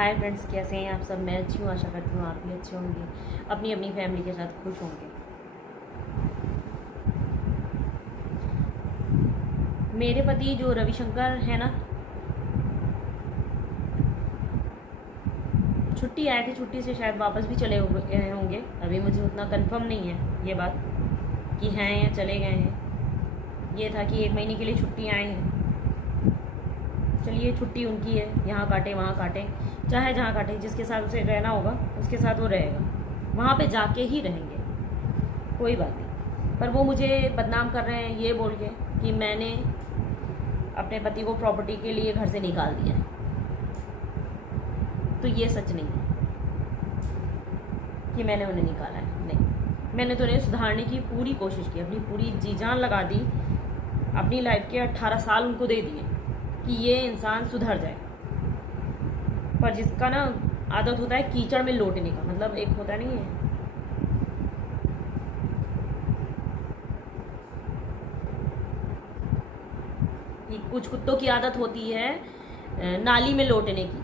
Hi friends, कैसे हैं आप सब। मैं अच्छी हूँ, आशा करती हूँ आप भी अच्छे होंगे, अपनी अपनी फैमिली के साथ खुश होंगे। मेरे पति जो रविशंकर है ना, छुट्टी आए थे, छुट्टी से शायद वापस भी चले होंगे। अभी मुझे उतना कंफर्म नहीं है ये बात कि हैं या चले गए हैं। ये था कि 1 महीने के लिए छुट्टी आए हैं। चलिए, छुट्टी उनकी है, यहाँ काटे वहाँ काटे, चाहे जहाँ काटे, जिसके साथ उसे रहना होगा उसके साथ वो रहेगा, वहाँ पे जाके ही रहेंगे, कोई बात नहीं। पर वो मुझे बदनाम कर रहे हैं ये बोल के कि मैंने अपने पति को प्रॉपर्टी के लिए घर से निकाल दिया है। तो ये सच नहीं है कि मैंने उन्हें निकाला है, नहीं। मैंने तो उन्हें सुधारने की पूरी कोशिश की, अपनी पूरी जी जान लगा दी, अपनी लाइफ के 18 साल उनको दे दिए कि ये इंसान सुधर जाए। पर जिसका ना आदत होता है कीचड़ में लौटने का, मतलब एक होता नहीं है कि कुछ कुत्तों की आदत होती है नाली में लौटने की।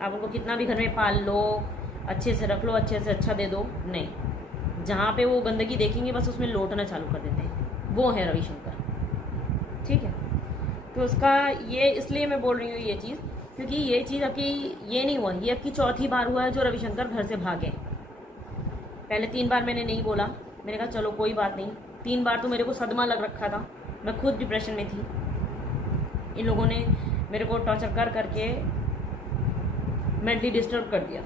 आप उनको कितना भी घर में पाल लो, अच्छे से रख लो, अच्छे से अच्छा दे दो, नहीं, जहाँ पे वो गंदगी देखेंगे बस उसमें लौटना चालू कर देते हैं। वो है रविशंकर, ठीक है। तो उसका ये इसलिए मैं बोल रही हूँ ये चीज़, क्योंकि ये चीज़ आपकी ये नहीं हुआ, ये आपकी चौथी बार हुआ है जो रविशंकर घर से भागे। पहले 3 बार मैंने नहीं बोला, मैंने कहा चलो कोई बात नहीं। 3 बार तो मेरे को सदमा लग रखा था, मैं खुद डिप्रेशन में थी। इन लोगों ने मेरे को टॉर्चर कर करके मेंटली डिस्टर्ब कर दिया,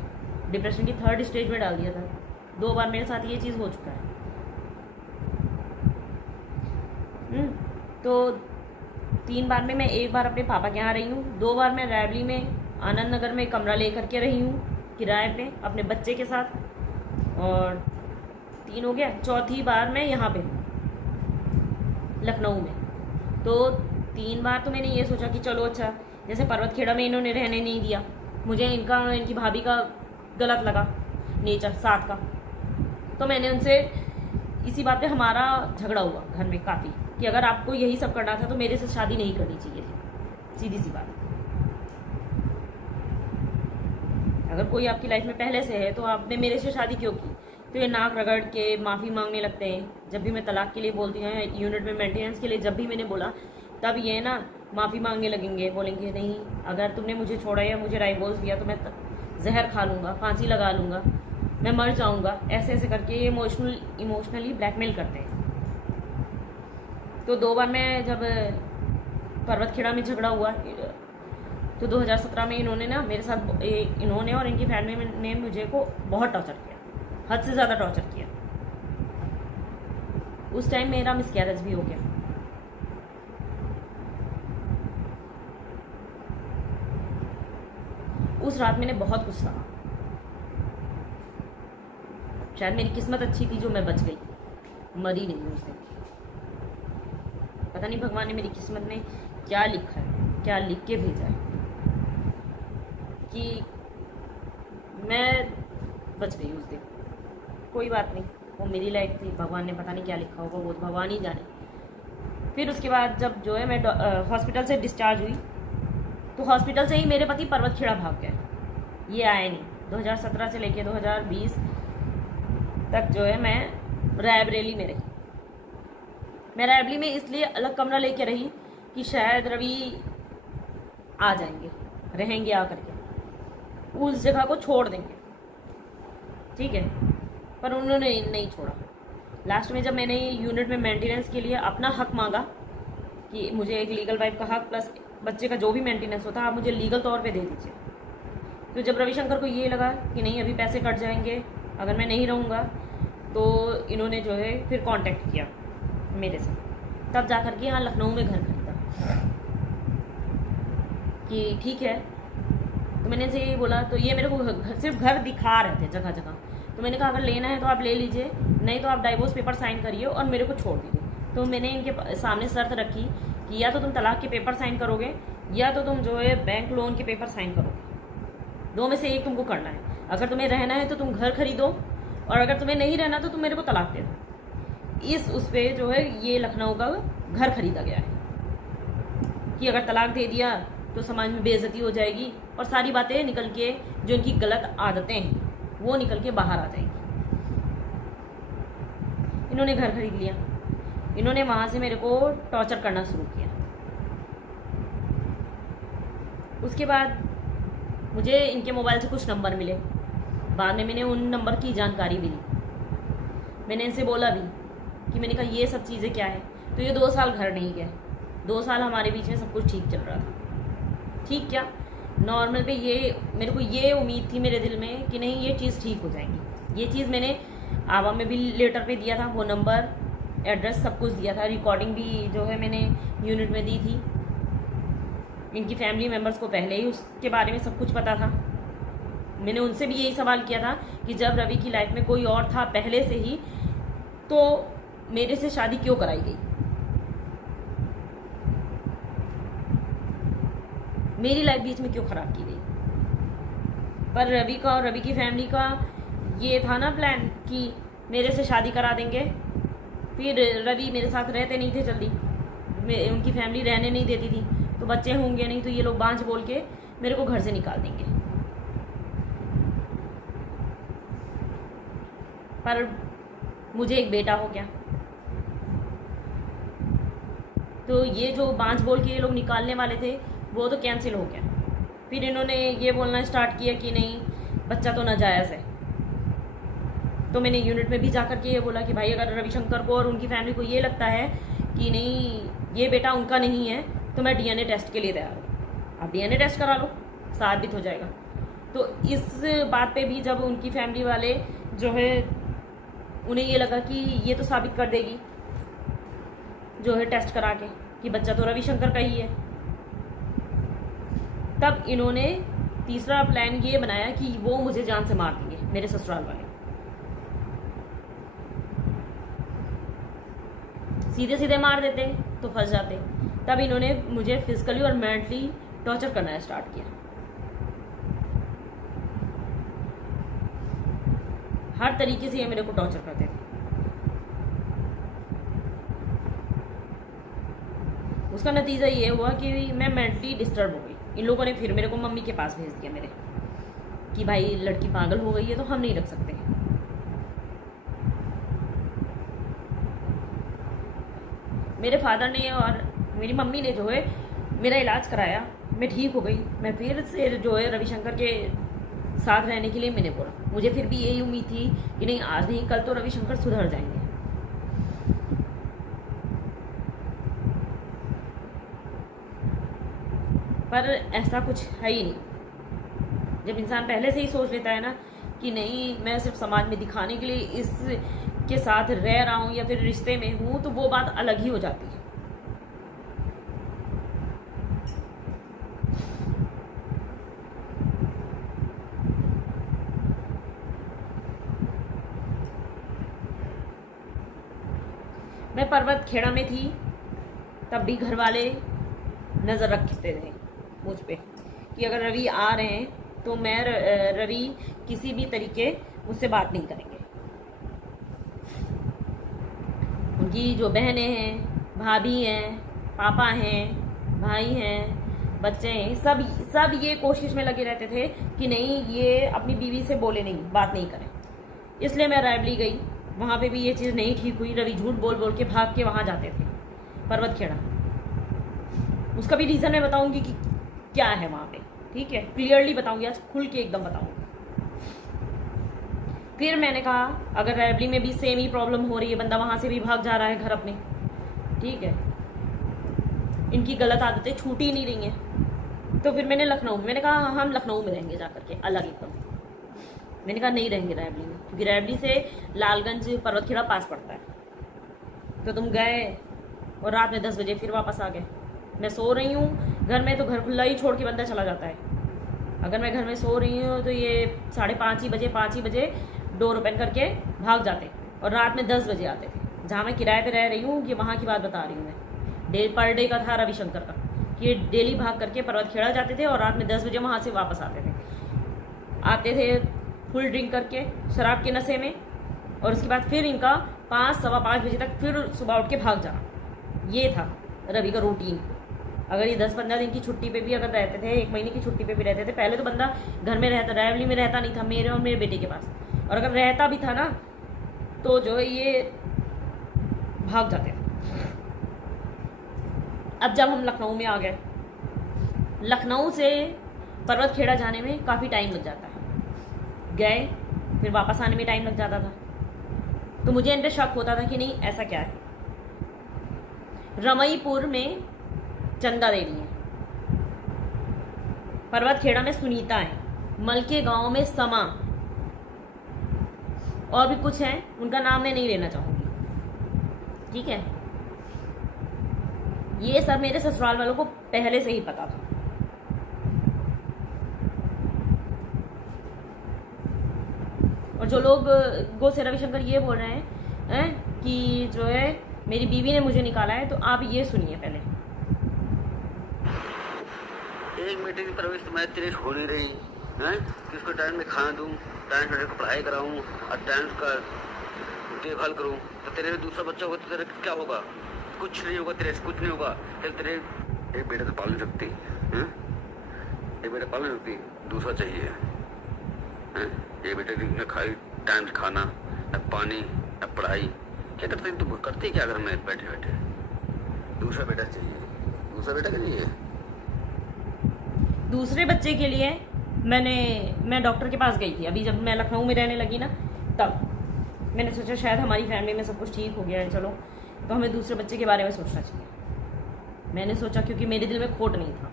डिप्रेशन की 3rd स्टेज में डाल दिया था। 2 बार मेरे साथ ये चीज़ हो चुका है। तो 3 बार में मैं 1 बार अपने पापा के यहाँ रही हूँ, 2 बार मैं रैवली में आनंद नगर में कमरा लेकर के रही हूँ किराए पे अपने बच्चे के साथ, और 3 हो गया। चौथी बार मैं यहाँ पे हूँ लखनऊ में। तो 3 बार तो मैंने ये सोचा कि चलो अच्छा, जैसे पर्वत खेड़ा में इन्होंने रहने नहीं दिया, मुझे इनकी भाभी का गलत लगा नेचर साथ का, तो मैंने उनसे इसी बात पे हमारा झगड़ा हुआ घर में काफ़ी कि अगर आपको यही सब करना था तो मेरे से शादी नहीं करनी चाहिए थी, सीधी सी बात। अगर कोई आपकी लाइफ में पहले से है तो आपने मेरे से शादी क्यों की। तो ये नाक रगड़ के माफ़ी मांगने लगते हैं। जब भी मैं तलाक के लिए बोलती हूँ, यूनिट में मेंटेनेंस के लिए जब भी मैंने बोला, तब ये ना माफ़ी मांगने लगेंगे, बोलेंगे नहीं, अगर तुमने मुझे छोड़ा या मुझे डाइवोर्स दिया तो मैं जहर खा लूँगा, फांसी लगा लूँगा, मैं मर जाऊँगा, ऐसे ऐसे करके ये इमोशनली ब्लैकमेल करते हैं। तो 2 बार मैं जब पर्वत खेड़ा में झगड़ा हुआ तो 2017 में इन्होंने ना मेरे साथ, इन्होंने और इनकी फैमिली ने मुझे को बहुत टॉर्चर किया, हद से ज़्यादा टॉर्चर किया। उस टाइम मेरा मिसकैरेज भी हो गया। उस रात मैंने बहुत कुछ सहा। शायद मेरी किस्मत अच्छी थी जो मैं बच गई, मरी नहीं उससे। पता नहीं भगवान ने मेरी किस्मत में क्या लिखा है, क्या लिख के भेजा है कि मैं बच गई उस दिन। कोई बात नहीं, वो मेरी लाइफ थी, भगवान ने पता नहीं क्या लिखा होगा, वो तो भगवान ही जाने। फिर उसके बाद जब जो है मैं हॉस्पिटल से डिस्चार्ज हुई, तो हॉस्पिटल से ही मेरे पति पर्वत खेड़ा भाग गए, ये आए नहीं। 2017 से लेके 2020 तक जो है मैं रायबरेली में रही। मैं रायबरेली में इसलिए अलग कमरा लेके रही कि शायद रवि आ जाएंगे, रहेंगे आकर के, उस जगह को छोड़ देंगे, ठीक है। पर उन्होंने नहीं छोड़ा। लास्ट में जब मैंने यूनिट में मेंटेनेंस के लिए अपना हक मांगा कि मुझे एक लीगल वाइफ का हक प्लस बच्चे का जो भी मेंटेनेंस होता है आप मुझे लीगल तौर पे दे दीजिए, तो जब रविशंकर को ये लगा कि नहीं अभी पैसे कट जाएंगे अगर मैं नहीं रहूँगा, तो इन्होंने जो है फिर कांटेक्ट किया मेरे से। तब जा कर के यहाँ लखनऊ में घर खरीदा कि ठीक है। तो मैंने इनसे यही बोला, तो ये मेरे को सिर्फ घर दिखा रहे थे जगह जगह। तो मैंने कहा अगर लेना है तो आप ले लीजिए, नहीं तो आप डाइवोर्स पेपर साइन करिए और मेरे को छोड़ दीजिए। तो मैंने इनके सामने शर्त रखी कि या तो तुम तलाक के पेपर साइन करोगे या तो तुम जो है बैंक लोन के पेपर साइन करोगे, 2 में से एक तुमको करना है। अगर तुम्हें रहना है तो तुम घर खरीदो, और अगर तुम्हें नहीं रहना तो तुम मेरे को तलाक दे दो। इस उस पर जो है ये लखनऊ का घर खरीदा गया है कि अगर तलाक दे दिया तो समाज में बेइज्जती हो जाएगी और सारी बातें निकल के, जो इनकी गलत आदतें हैं वो निकल के बाहर आ जाएंगी। इन्होंने घर खरीद लिया, इन्होंने वहां से मेरे को टॉर्चर करना शुरू किया। उसके बाद मुझे इनके मोबाइल से कुछ नंबर मिले, बाद में मैंने उन नंबर की जानकारी भी ली। मैंने इनसे बोला भी कि मैंने कहा ये सब चीज़ें क्या है। तो ये 2 साल घर नहीं गए, 2 साल हमारे बीच में सब कुछ ठीक चल रहा था। ठीक क्या, नॉर्मल पे ये मेरे को ये उम्मीद थी मेरे दिल में कि नहीं ये चीज़ ठीक हो जाएगी। ये चीज़ मैंने आवा में भी लेटर पे दिया था, वो नंबर एड्रेस सब कुछ दिया था, रिकॉर्डिंग भी जो है मैंने यूनिट में दी थी। इनकी फैमिली मेम्बर्स को पहले ही उसके बारे में सब कुछ पता था। मैंने उनसे भी यही सवाल किया था कि जब रवि की लाइफ में कोई और था पहले से ही, तो मेरे से शादी क्यों कराई गई, मेरी लाइफ बीच में क्यों खराब की गई। पर रवि का और रवि की फैमिली का ये था ना प्लान कि मेरे से शादी करा देंगे। फिर रवि मेरे साथ रहते नहीं थे जल्दी, उनकी फैमिली रहने नहीं देती थी, तो बच्चे होंगे नहीं तो ये लोग बांझ बोल के मेरे को घर से निकाल देंगे। पर मुझे एक बेटा हो गया, तो ये जो बांझ बोल के ये लोग निकालने वाले थे वो तो कैंसिल हो गया। फिर इन्होंने ये बोलना स्टार्ट किया कि नहीं बच्चा तो नाजायज़ है। तो मैंने यूनिट में भी जा करके ये बोला कि भाई अगर रविशंकर को और उनकी फैमिली को ये लगता है कि नहीं ये बेटा उनका नहीं है तो मैं डीएनए टेस्ट के लिए तैयार हूँ, आप डीएनए टेस्ट करा लो, साबित हो जाएगा। तो इस बात पे भी जब उनकी फैमिली वाले जो है उन्हें ये लगा कि ये तो साबित कर देगी जो है टेस्ट करा के कि बच्चा तो रविशंकर का ही है, तब इन्होंने तीसरा प्लान ये बनाया कि वो मुझे जान से मार देंगे, मेरे ससुराल वाले। सीधे सीधे मार देते तो फंस जाते, तब इन्होंने मुझे फिजिकली और मेंटली टॉर्चर करना स्टार्ट किया। हर तरीके से ये मेरे को टॉर्चर करते थे। उसका नतीजा ये हुआ कि मैं मेंटली डिस्टर्ब हो गई। इन लोगों ने फिर मेरे को मम्मी के पास भेज दिया मेरे कि भाई लड़की पागल हो गई है तो हम नहीं रख सकते। मेरे फादर ने और मेरी मम्मी ने जो है मेरा इलाज कराया, मैं ठीक हो गई। मैं फिर से जो है रविशंकर के साथ रहने के लिए मैंने बोला। मुझे फिर भी यही उम्मीद थी कि नहीं आज नहीं कल तो रविशंकर सुधर जाएंगे। पर ऐसा कुछ है ही नहीं। जब इंसान पहले से ही सोच लेता है ना कि नहीं मैं सिर्फ समाज में दिखाने के लिए इसके साथ रह रहा हूँ या फिर रिश्ते में हूँ, तो वो बात अलग ही हो जाती है। मैं पर्वत खेड़ा में थी तब भी घर वाले नज़र रखते थे मुझ पे कि अगर रवि आ रहे हैं तो मैं रवि किसी भी तरीके मुझसे बात नहीं करेंगे। उनकी जो बहनें हैं, भाभी हैं, पापा हैं, भाई हैं, बच्चे हैं, सब ये कोशिश में लगे रहते थे कि नहीं ये अपनी बीवी से बोले नहीं, बात नहीं करें। इसलिए मैं रायबली गई, वहाँ पे भी ये चीज़ नहीं ठीक हुई। रवि झूठ बोल बोल के भाग के वहाँ जाते थे पर्वत खेड़ा। उसका भी रीज़न मैं बताऊंगी कि क्या है वहाँ पे, ठीक है, क्लियरली बताऊंगी, आज खुल के एकदम बताऊंगी। फिर मैंने कहा अगर रायबली में भी सेम ही प्रॉब्लम हो रही है, बंदा वहाँ से भी भाग जा रहा है घर अपने, ठीक है, इनकी गलत आदतें छूट ही नहीं रही हैं, तो फिर मैंने मैंने कहा हम लखनऊ में रहेंगे जाकर के अलग एकदम। मैंने कहा नहीं रहेंगे रायबली में, क्योंकि रायबली से लालगंज पर्वतखेड़ा पास पड़ता है। तो तुम गए और रात में 10 बजे फिर वापस आ गए। मैं सो रही हूँ घर में, तो घर खुला ही छोड़ के बंदा चला जाता है। अगर मैं घर में सो रही हूँ तो ये 5:30 ही बजे डोर ओपन करके भाग जाते और रात में 10 बजे आते थे। जहाँ मैं किराए पे रह रही हूँ, कि वहाँ की बात बता रही हूँ मैं, पर डे का था रविशंकर का, कि ये डेली भाग करके पर्वतखेड़ा जाते थे और रात में 10 बजे वहाँ से वापस आते थे फुल ड्रिंक करके, शराब के नशे में। और उसके बाद फिर इनका 5 सवा 5 बजे तक फिर सुबह उठ के भाग जाना, ये था रवि का रूटीन। अगर ये 10-15 दिन की छुट्टी पे भी अगर रहते थे, 1 महीने की छुट्टी पे भी रहते थे, पहले तो बंदा घर में रहता, रायवली में रहता नहीं था मेरे और मेरे बेटे के पास, और अगर रहता भी था ना तो जो है ये भाग जाते थे। अब जब हम लखनऊ में आ गए, लखनऊ से पर्वतखेड़ा जाने में काफ़ी टाइम लग जाता है, गए फिर वापस आने में टाइम लग जाता था। तो मुझे इन पर शक होता था कि नहीं ऐसा क्या है। रमईपुर में चंदा देवी है, पर्वतखेड़ा में सुनीता है, मलके गांव में समा, और भी कुछ हैं, उनका नाम मैं नहीं लेना चाहूंगी, ठीक है। ये सब मेरे ससुराल वालों को पहले से ही पता था। और जो लोग गो से रविशंकर ये बोल रहे हैं कि जो है मेरी बीवी ने मुझे निकाला है, तो आप ये सुनिए पहले। 1 मीटर की परवरिश तो मैं तेरे हो नहीं रही है, किसको टाइम में खाना दूँ, टाइम से को पढ़ाई कराऊँ और टाइम का देखभाल करूँ, तो तेरे दूसरा बच्चा होगा तो तेरे क्या होगा? कुछ नहीं होगा, तेरे से कुछ नहीं होगा। तेरे एक बेटा तो पाल नहीं सकती है, एक बेटा पाल नहीं सकती, दूसरा चाहिए है। एक बेटे ने खाई टाइम से खाना, न पानी न पढ़ाई, क्या करते तुम करते क्या घर में बैठे बैठे? दूसरा बेटा चाहिए, दूसरा बेटा के लिए, दूसरे बच्चे के लिए मैं डॉक्टर के पास गई थी अभी, जब मैं लखनऊ में रहने लगी ना, तब मैंने सोचा शायद हमारी फैमिली में सब कुछ ठीक हो गया है, चलो तो हमें दूसरे बच्चे के बारे में सोचना चाहिए। मैंने सोचा क्योंकि मेरे दिल में खोट नहीं था।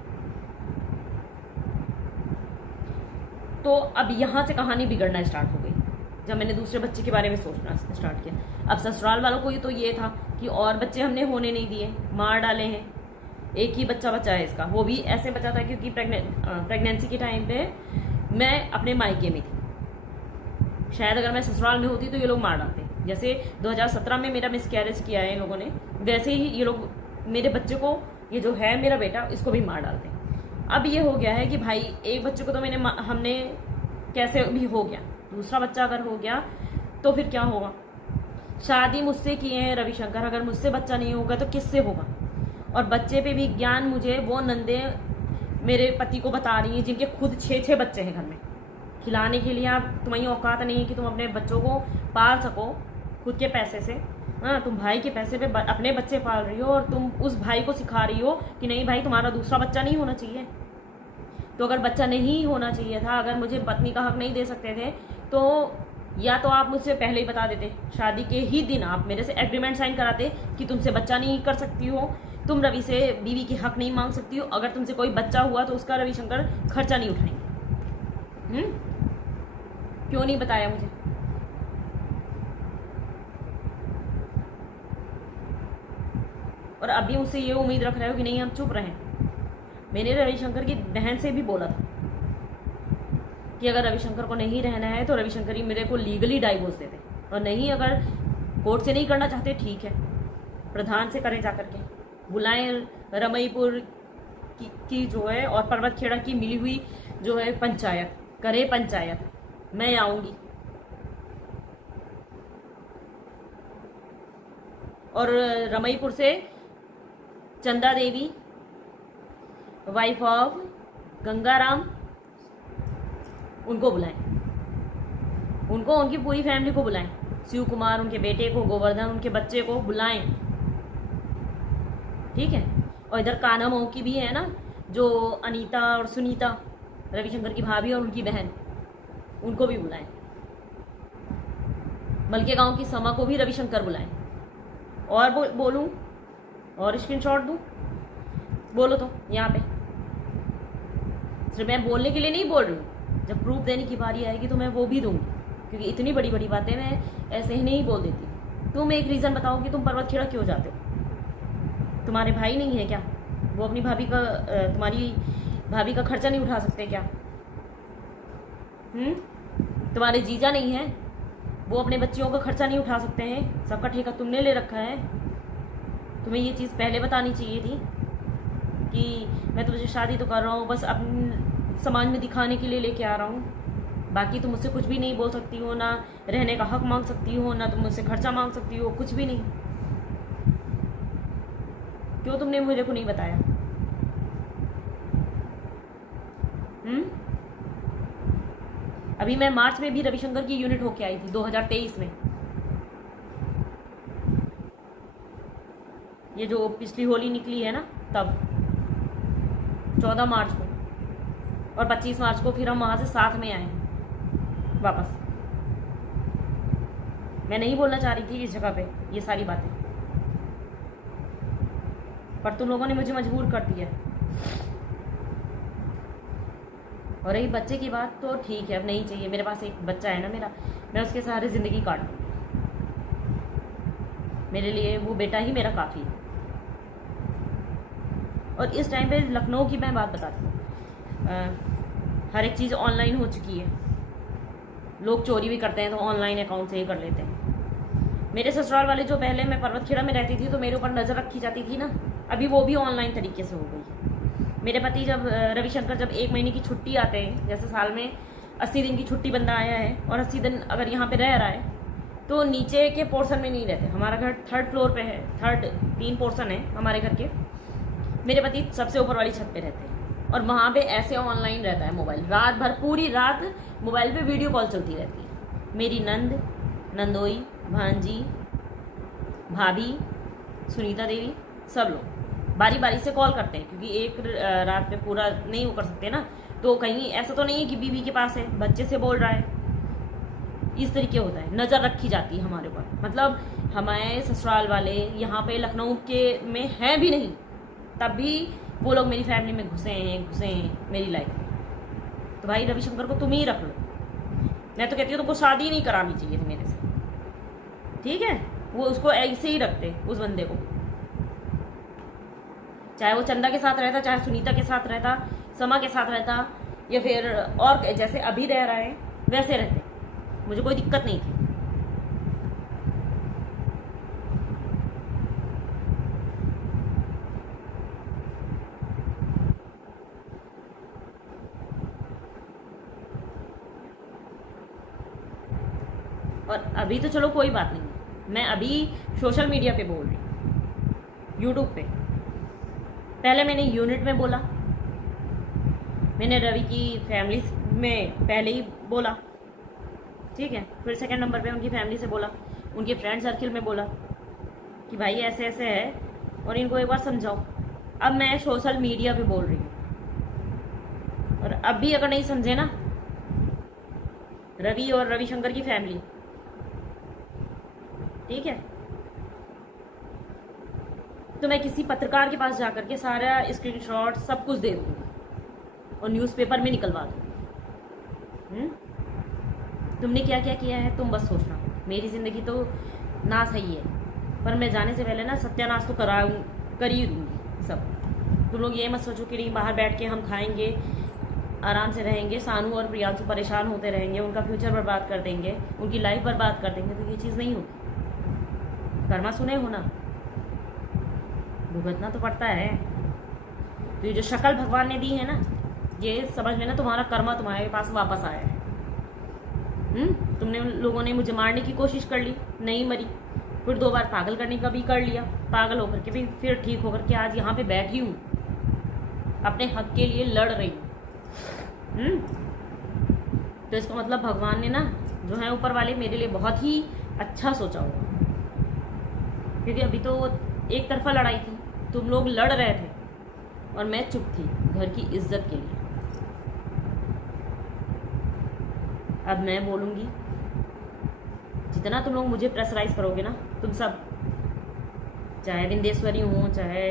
तो अब यहाँ से कहानी बिगड़ना स्टार्ट हो गई जब मैंने दूसरे बच्चे के बारे में सोचना स्टार्ट किया। अब ससुराल वालों को तो ये था कि और बच्चे हमने होने नहीं दिए, मार डाले हैं, एक ही बच्चा है इसका, वो भी ऐसे बचा था क्योंकि प्रेगनेंसी के टाइम पे मैं अपने मायके में थी। शायद अगर मैं ससुराल में होती तो ये लोग मार डालते। जैसे 2017 में मेरा मिसकैरेज किया है इन लोगों ने, वैसे ही ये लोग मेरे बच्चे को, ये जो है मेरा बेटा, इसको भी मार डालते। अब ये हो गया है कि भाई एक बच्चे को तो हमने कैसे भी हो गया, दूसरा बच्चा अगर हो गया तो फिर क्या होगा? शादी मुझसे किए हैं रविशंकर, अगर मुझसे बच्चा नहीं होगा तो किससे होगा? और बच्चे पे भी ज्ञान मुझे वो नंदे मेरे पति को बता रही हैं जिनके खुद 6 बच्चे हैं घर में। खिलाने के लिए आप तुम्हारी औकात नहीं है कि तुम अपने बच्चों को पाल सको खुद के पैसे से। हाँ, तुम भाई के पैसे पे अपने बच्चे पाल रही हो और तुम उस भाई को सिखा रही हो कि नहीं भाई तुम्हारा दूसरा बच्चा नहीं होना चाहिए। तो अगर बच्चा नहीं होना चाहिए था, अगर मुझे पत्नी का हक नहीं दे सकते थे, तो या तो आप मुझसे पहले ही बता देते, शादी के ही दिन आप मेरे से एग्रीमेंट साइन कराते कि तुमसे बच्चा नहीं कर सकती हो, तुम रवि से बीवी के हक नहीं मांग सकती हो, अगर तुमसे कोई बच्चा हुआ तो उसका रविशंकर खर्चा नहीं उठाएंगे। क्यों नहीं बताया मुझे? और अभी मुझसे ये उम्मीद रख रहे हो कि नहीं हम चुप रहें। मैंने रविशंकर की बहन से भी बोला था कि अगर रविशंकर को नहीं रहना है तो रविशंकर ही मेरे को लीगली डाइवोर्स दे दे, और नहीं अगर कोर्ट से नहीं करना चाहते ठीक है, प्रधान से करें जाकर के, बुलाएं रमईपुर की जो है और पर्वतखेड़ा की मिली हुई जो है पंचायत, करे पंचायत, मैं आऊंगी। और रमईपुर से चंदा देवी, वाइफ ऑफ गंगाराम, उनको बुलाएं, उनको, उनकी पूरी फैमिली को बुलाएं, शिव कुमार उनके बेटे को, गोवर्धन उनके बच्चे को बुलाएं, ठीक है। और इधर कान्हा मऊ की भी है ना, जो अनीता और सुनीता, रविशंकर की भाभी और उनकी बहन, उनको भी बुलाएं। मलके गांव की समा को भी रविशंकर बुलाएं। और बोलूं और स्क्रीनशॉट दूं? बोलो तो यहाँ पे। सिर्फ मैं बोलने के लिए नहीं बोल रही हूँ, जब प्रूफ देने की बारी आएगी तो मैं वो भी दूंगी, क्योंकि इतनी बड़ी बड़ी बातें मैं ऐसे ही नहीं बोल देती। तुम एक रीज़न बताओ कि तुम पर्वतखेड़ा क्यों जाते हो? तुम्हारे भाई नहीं है क्या? वो अपनी भाभी का, तुम्हारी भाभी का खर्चा नहीं उठा सकते क्या? तुम्हारे जीजा नहीं है, वो अपने बच्चियों का खर्चा नहीं उठा सकते हैं? सबका ठेका तुमने ले रखा है। तुम्हें ये चीज़ पहले बतानी चाहिए थी कि मैं तुझे शादी तो कर रहा हूँ, बस अपने समाज में दिखाने के लिए लेके आ रहा हूँ। बाकी तुम मुझसे कुछ भी नहीं बोल सकती हो, ना रहने का हक मांग सकती हो, ना तुम मुझसे खर्चा मांग सकती हो, कुछ भी नहीं। क्यों तुमने मुझे को नहीं बताया? अभी मैं मार्च में भी रविशंकर की यूनिट होके आई थी 2023 में। ये जो पिछली होली निकली है ना, तब 14 मार्च को, और 25 मार्च को फिर हम वहां से साथ में आए वापस। मैं नहीं बोलना चाह रही थी इस जगह पे ये सारी बातें, पर तुम लोगों ने मुझे मजबूर कर दिया। और रही बच्चे की बात, तो ठीक है, अब नहीं चाहिए। मेरे पास एक बच्चा है ना मेरा, मैं उसके सहारे ज़िंदगी काट लूँगी। मेरे लिए वो बेटा ही मेरा काफ़ी है। और इस टाइम पे लखनऊ की मैं बात बताती हूँ, हर एक चीज़ ऑनलाइन हो चुकी है। लोग चोरी भी करते हैं तो ऑनलाइन अकाउंट से ही कर लेते हैं। मेरे ससुराल वाले जो पहले मैं पर्वतखेड़ा में रहती थी तो मेरे ऊपर नज़र रखी जाती थी ना, अभी वो भी ऑनलाइन तरीके से हो गई है। मेरे पति जब रविशंकर जब 1 महीने की छुट्टी आते हैं, जैसे साल में 80 दिन की छुट्टी बंदा आया है और 80 दिन अगर यहाँ पे रह रहा है, तो नीचे के पोर्शन में नहीं रहते। हमारा घर 3rd फ्लोर पे है, 3 पोर्शन है हमारे घर के। मेरे पति सबसे ऊपर वाली छत पे रहते हैं और वहाँ पे ऐसे ऑनलाइन रहता है मोबाइल, रात भर पूरी रात मोबाइल पे वीडियो कॉल चलती रहती है। मेरी नंद, नंदोई, भांजी, भाभी, सुनीता देवी, सब लोग बारी बारी से कॉल करते हैं, क्योंकि एक रात पे पूरा नहीं वो कर सकते ना। तो कहीं ऐसा तो नहीं है कि बीवी के पास है, बच्चे से बोल रहा है, इस तरीके होता है। नज़र रखी जाती है हमारे ऊपर। मतलब हमारे ससुराल वाले यहाँ पे लखनऊ के में हैं भी नहीं, तब भी वो लोग मेरी फैमिली में घुसे हैं मेरी लाइफ में। तो भाई रविशंकर को तुम ही रख लो। मैं तो कहती हूँ तुमको शादी ही नहीं करानी चाहिए थी मेरे से, ठीक है। वो उसको ऐसे ही रखते उस बंदे को, चाहे वो चंदा के साथ रहता, चाहे सुनीता के साथ रहता, समा के साथ रहता, या फिर और जैसे अभी रह रहा है वैसे रहते, मुझे कोई दिक्कत नहीं थी। और अभी तो चलो कोई बात नहीं, मैं अभी सोशल मीडिया पे बोल रही हूँ, यूट्यूब पे। पहले मैंने यूनिट में बोला, मैंने रवि की फैमिली में पहले ही बोला, ठीक है। फिर सेकंड नंबर पे उनकी फैमिली से बोला, उनके फ्रेंड सर्किल में बोला कि भाई ऐसे ऐसे है और इनको एक बार समझाओ। अब मैं सोशल मीडिया पे बोल रही हूँ, और अब भी अगर नहीं समझे ना रवि और रविशंकर की फैमिली, ठीक है, तो मैं किसी पत्रकार के पास जाकर के सारा स्क्रीनशॉट सब कुछ दे दूँगी और न्यूज़पेपर में निकलवा दूँगी। तुमने क्या क्या किया है तुम बस सोचना। मेरी ज़िंदगी तो ना सही है, पर मैं जाने से पहले ना सत्यानाश तो कर ही दूँगी सब। तुम लोग ये मत सोचो कि नहीं बाहर बैठ के हम खाएंगे, आराम से रहेंगे, सानू और प्रियांशु परेशान होते रहेंगे, उनका फ्यूचर बर्बाद कर देंगे, उनकी लाइफ बर्बाद कर देंगे। तो ये चीज़ नहीं होगी। कर्मा सुने हो ना, भुगतना तो पड़ता है। तो ये जो शक्ल भगवान ने दी है ना, ये समझ में ना तुम्हारा कर्मा तुम्हारे पास वापस आया है। तुमने लोगों ने मुझे मारने की कोशिश कर ली, नहीं मरी, फिर 2 बार पागल करने का भी कर लिया, पागल होकर के भी फिर ठीक होकर के आज यहाँ पे बैठी हूँ, अपने हक के लिए लड़ रही हूँ। तो इसका मतलब भगवान ने ना जो है ऊपर वाले मेरे लिए बहुत ही अच्छा सोचा होगा, क्योंकि अभी तो एक तरफा लड़ाई थी, तुम लोग लड़ रहे थे और मैं चुप थी घर की इज्जत के लिए। अब मैं बोलूँगी, जितना तुम लोग मुझे प्रेशराइज करोगे ना, तुम सब, चाहे विंदेश्वरी हो, चाहे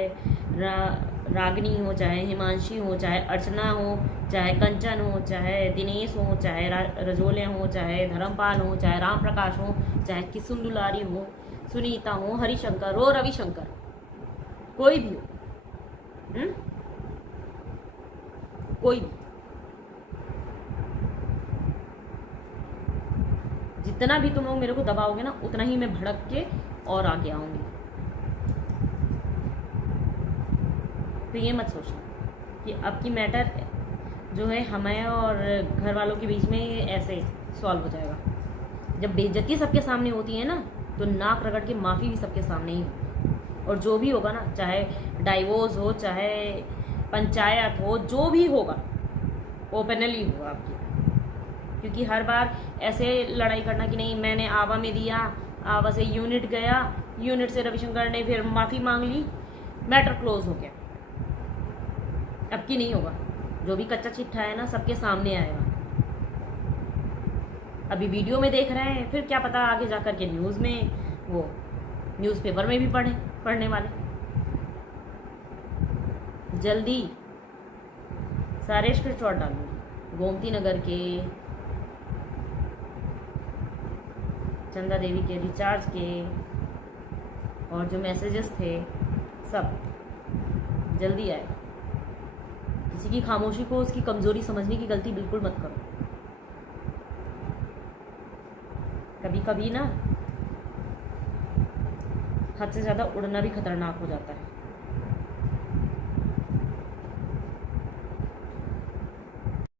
रागनी हो, चाहे हिमांशी हो, चाहे अर्चना हो, चाहे कंचन हो, चाहे दिनेश हो, चाहे रजोले हो, चाहे धर्मपाल हो, चाहे राम प्रकाश हो, चाहे किसुन दुलारी हो, सुनीता हो, हरिशंकर हो, रविशंकर, कोई भी हो, कोई भी, जितना भी तुम लोग मेरे को दबाओगे ना, उतना ही मैं भड़क के और आगे आऊंगी। तो ये मत सोचना कि अब की मैटर जो है हमें और घर वालों के बीच में ऐसे सॉल्व हो जाएगा। जब बेइज्जती सबके सामने होती है ना, तो नाक रगड़ के माफ़ी भी सबके सामने ही होगी। और जो भी होगा ना, चाहे डाइवोर्स हो, चाहे पंचायत हो, जो भी होगा ओपनली होगा आपकी। क्योंकि हर बार ऐसे लड़ाई करना कि नहीं मैंने आवा में दिया, आवा से यूनिट गया, यूनिट से रविशंकर ने फिर माफ़ी मांग ली, मैटर क्लोज हो गया। अब की नहीं होगा, जो भी कच्चा चिट्ठा है ना सबके सामने आएगा। अभी वीडियो में देख रहे हैं, फिर क्या पता आगे जाकर के न्यूज़ में, वो न्यूज़पेपर में भी पढ़ने वाले। जल्दी सारे स्क्रीनशॉट डालूंगी गोमती नगर के, चंदा देवी के रिचार्ज के, और जो मैसेजेस थे सब जल्दी आए। किसी की खामोशी को उसकी कमज़ोरी समझने की गलती बिल्कुल मत करो। कभी कभी ना हद से ज़्यादा उड़ना भी खतरनाक हो जाता है।